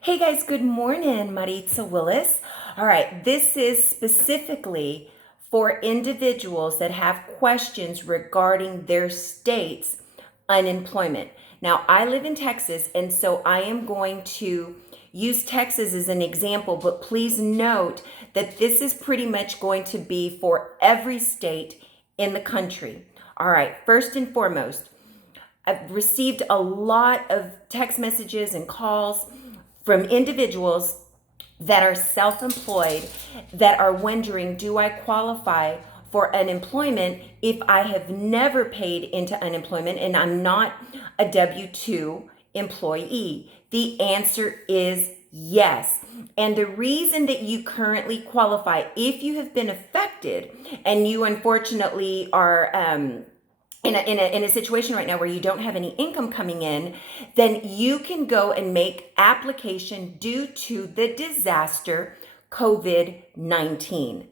Hey guys, good morning. Maritza Willis. All right, this is specifically for individuals that have questions regarding their state's unemployment. Now, I live in Texas, and so I am going to use Texas as an example, but please note that this is pretty much going to be for every state in the country. All right, first and foremost, I've received a lot of text messages and calls from individuals that are self-employed that are wondering, do I qualify for unemployment if I have never paid into unemployment and I'm not a W-2 employee? The answer is yes. And the reason that you currently qualify, if you have been affected and you unfortunately are in a situation right now where you don't have any income coming in, then you can go and make application due to the disaster COVID-19.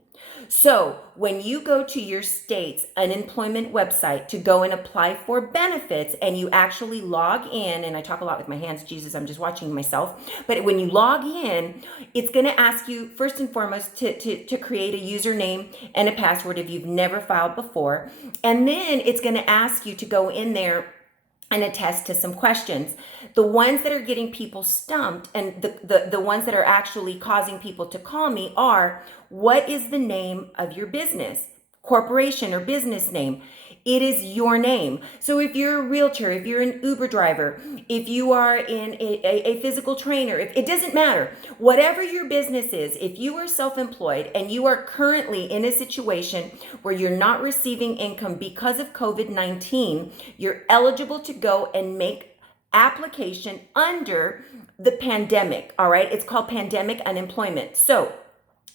So when you go to your state's unemployment website to go and apply for benefits and you actually log in, and I talk a lot with my hands, Jesus, I'm just watching myself. But when you log in, it's going to ask you first and foremost to create a username and a password if you've never filed before. And then it's going to ask you to go in there and attest to some questions. The ones that are getting people stumped and the ones that are actually causing people to call me are, what is the name of your business, corporation or business name? It is your name. So if you're a realtor, if you're an Uber driver, if you are in a physical trainer, it doesn't matter. Whatever your business is, if you are self-employed and you are currently in a situation where you're not receiving income because of COVID-19, you're eligible to go and make application under the pandemic. All right. It's called pandemic unemployment. So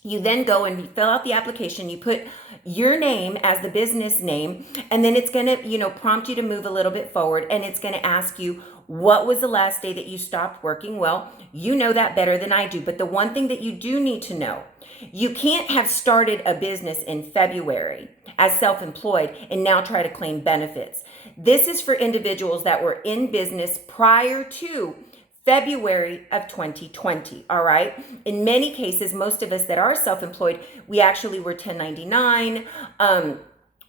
you then go and you fill out the application, you put your name as the business name, and then it's going to, prompt you to move a little bit forward, and it's going to ask you, what was the last day that you stopped working? Well, you know that better than I do, but the one thing that you do need to know, you can't have started a business in February as self-employed and now try to claim benefits. This is for individuals that were in business prior to February of 2020, all right? In many cases, most of us that are self-employed, we actually were 1099.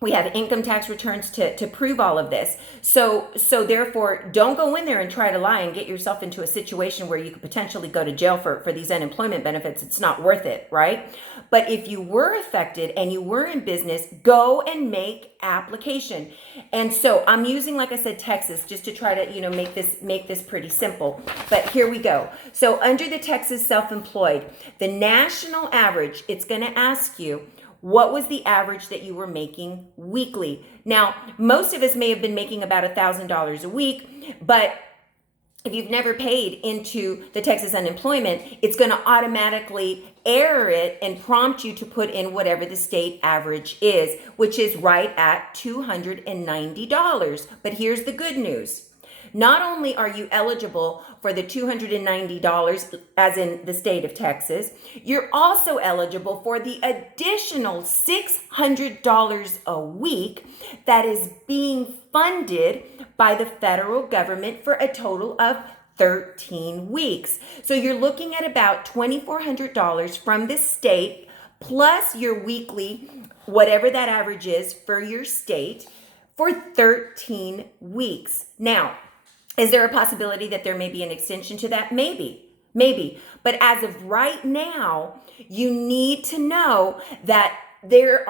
We have income tax returns to prove all of this. So therefore, don't go in there and try to lie and get yourself into a situation where you could potentially go to jail for these unemployment benefits. It's not worth it, right? But if you were affected and you were in business, go and make application. And so I'm using, like I said, Texas, just to try to, make this pretty simple. But here we go. So under the Texas self-employed, the national average, it's going to ask you, what was the average that you were making weekly? Now, most of us may have been making about $1,000 a week, but if you've never paid into the Texas unemployment, it's going to automatically error it and prompt you to put in whatever the state average is, which is right at $290. But here's the good news. Not only are you eligible for the $290, as in the state of Texas, you're also eligible for the additional $600 a week that is being funded by the federal government for a total of 13 weeks. So you're looking at about $2,400 from the state plus your weekly, whatever that average is for your state, for 13 weeks. Now, is there a possibility that there may be an extension to that? Maybe. But as of right now, you need to know that they're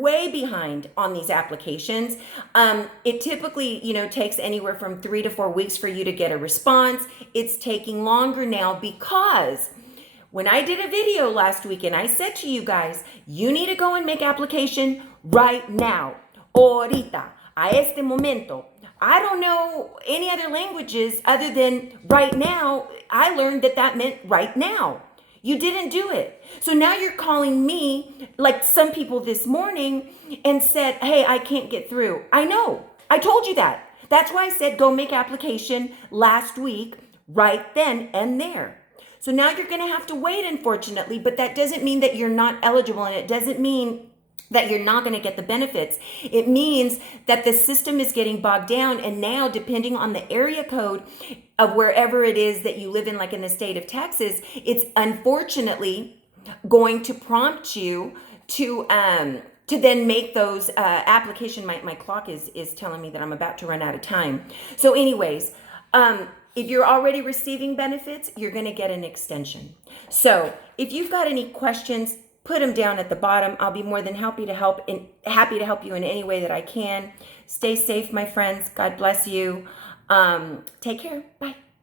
way behind on these applications. It typically, takes anywhere from 3 to 4 weeks for you to get a response. It's taking longer now because when I did a video last week and I said to you guys, you need to go and make application right now. Ahorita, a este momento. I don't know any other languages other than right now. I learned that meant right now. You didn't do it. So now you're calling me, like some people this morning, and said, hey, I can't get through. I know. I told you that. That's why I said go make application last week, right then and there. So now you're going to have to wait, unfortunately, but that doesn't mean that you're not eligible, and it doesn't mean that you're not going to get the benefits. It means that the system is getting bogged down, and now, depending on the area code of wherever it is that you live in, like in the state of Texas, it's unfortunately going to prompt you to then make those application. My clock is telling me that I'm about to run out of time. So anyways, if you're already receiving benefits, you're going to get an extension. So if you've got any questions, put them down at the bottom. I'll be more than happy to help you in any way that I can. Stay safe, my friends. God bless you. Take care. Bye.